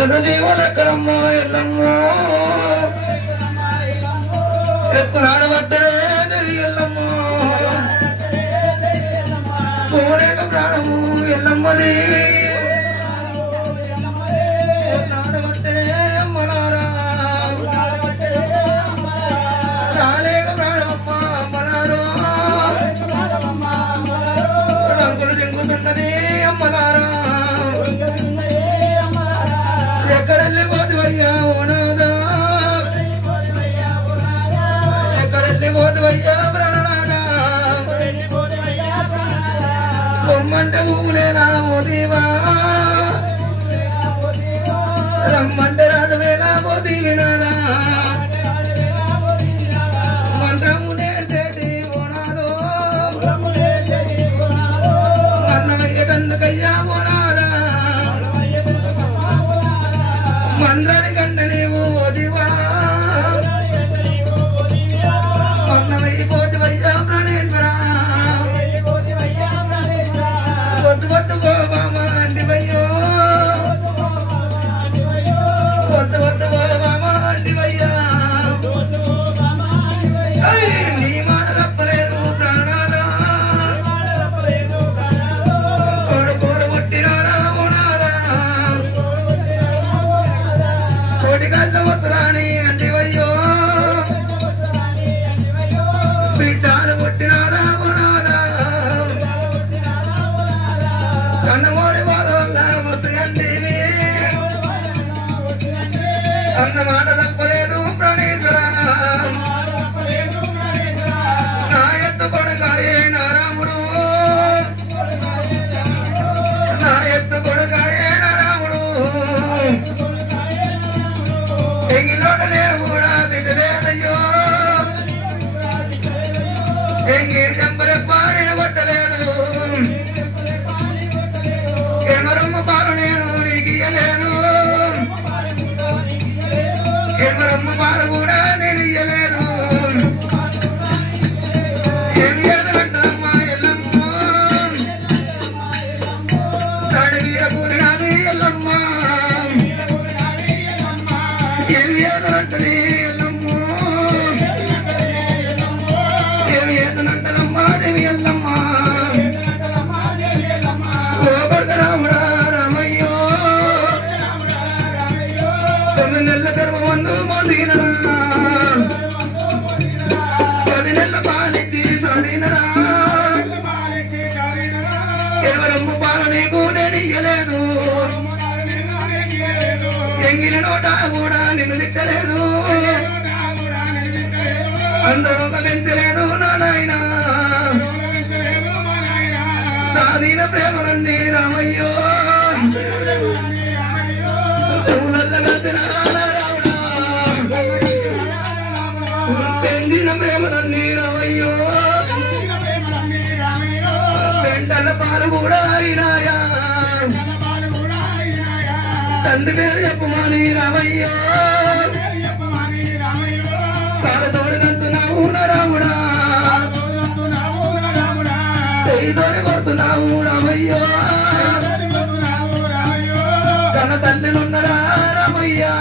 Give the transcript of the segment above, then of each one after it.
ఎరుదీవులెక్కడమ్మ ఎల్లమ్మ ఎత్తునాడబట్టలే దేవి ఎల్లమ్మ కోరేక ప్రాణము ఎల్లమ్మది నాడబట్టలే అమ్మలారా రాలేక ప్రాణమ్మ అమ్మలారో రంగులు దింగుతున్నది అమ్మలారా ఎక్కడెళ్ళి పోతువయ్యా ఓనాదా ఎక్కడెళ్ళి పోతువయ్యా ప్రాణనాదా రమ్మంటే ఊలేనా ఓ దేవా రమ్మంటే రాజవేనా ఓ దీవినాడా మంత్రము నేర్చేటి ఓనాదో అన్నమయ్యటందుకయ్యా ఓనాదా మంద్రాని కంట నీవు ఓదివా మన్నమైపోతివయ్యా ప్రాణేశ్వర వద్దు వద్దు బామ అంటివయ్యో వద్దు వద్దు బామ అంటివయ్యా నీ మాట తప్పలేదు ప్రాణాదా కోడ ముట్టినారా ఓనారా కోటి కళ్ళ వస్తురాని అంటివయ్యో బిడ్డాలు పుట్టినారా ఓనారా కన్నమోడి బాధ వల్ల ముద్దుగంటివి అన్న మాట తప్పలేదు ప్రాణేశ్వర నా ఎత్తు కొడుకాయే నారాముడు నా ఎత్తు కొడుకాయే నారాముడు ఎంగిలోట నేను కూడా తిట్టలేదయ్యో ఎంగి చెంపరెప్ప నేను కొట్టలేదు ఎమరమ్మ పాలు నేను నీకు ఇయ్యలేదు ఎమరమ్మ పాలు కూడా నేను ఇయ్యలేదు ఏమి ఏదంటమ్మా ఎల్లమ్మ తాడి వీర కూరినాది ఎల్లమ్మ ఏమి ఏదంటది ఎల్లమ్మ ఏమి ఏదనంటదమ్మా దేవి ఎల్లమ్మ రాముడా రామయ్యో 9 నెలల గర్భమందు మోదినరా 10 నెలల పాలిచ్చి సాడినరా ఎవరమ్మ పాలు నీకు నేను ఇయ్యలేదు ఎంగిన నోట కూడా నిన్ను తిట్టలేదు అందరూ గమనించలేదు నా నాయన సాధీన ప్రేమనంది రామయ్యో పెండిన ప్రేమనంది రామయ్యో పెంటల పాలు కూడా అయినాయా తండ్రి పేరు చెప్పమని రామయ్యో కాలతోడు కంటున్నావు రాముడా చేయితోనే కొడుతున్నావు రామయ్యో తన తల్లినున్నరా రామయ్యా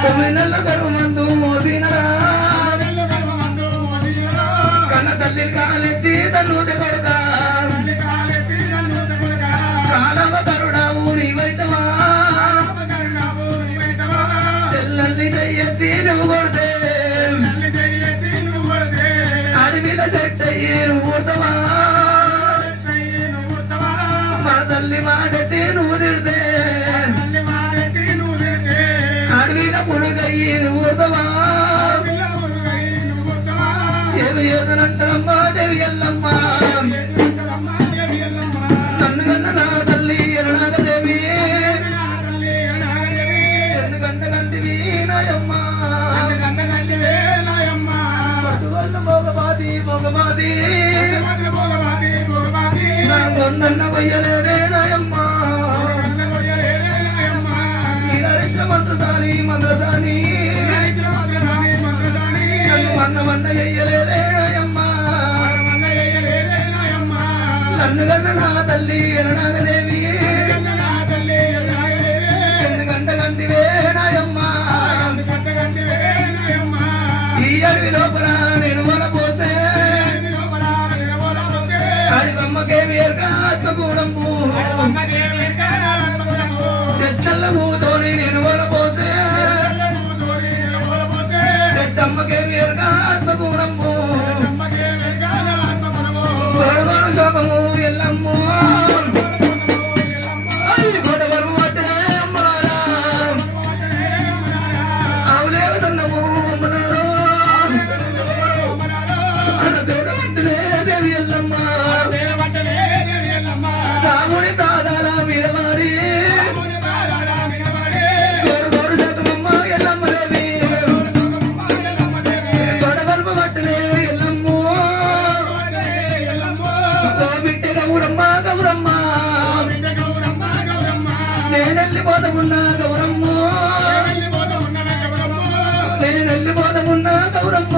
9 నెలల గర్భమందు మోసినరా కన్న తల్లి కాలెత్తి తన్నుది కొడతా కాలవతరుడావు నీవైతవా చెల్లల్ని చెయ్యెత్తి నువ్వు కొడితే అడవిల చెట్టయ్యి నువ్వు కొడతావా మన తల్లి మాటెత్తి నువ్వు తిడితే అడవిల పురుగయ్యి నువ్వు కొడతావా ఏమి ఏదనంటమ్మా దేవి ఎల్లమ్మ నన్ను కన్న నా తల్లి ఎరుణాగదేవి ఎందుకంట కంటివి నాయమ్మ భోగమాది నా కొందన్న వయ్యలేదే నాయమ్మ మంత్రసాని మంత్రసాని మన్న మన్న చెయ్యలేదే నాయమ్మ నన్ను కన్న నా తల్లి ఎరుణాగదేవి ఆత్మగూడము చెట్ల మూతోని నేను వలపోతే చెట్టమ్మకే వేరుగా ఆత్మగూడము గొడగొడు శోకము ఎల్లమ్ము గొడవలు పట్టే అమ్మారా ఆవులేదన్నము దేవి ఎల్లమ్మ రాముని తాదాల మీరమాడి గోడు శాతమమ్మ ఎల్లమ్మ దేవి గొడవల్ప పట్టలే ఎల్లమ్ము బిడ్డ గౌరమ్మ గౌరమ్మ నేనెళ్ళిపోతమున్నా గౌరమ్మ నేనెళ్ళిపోతమున్నా గౌరమ్మ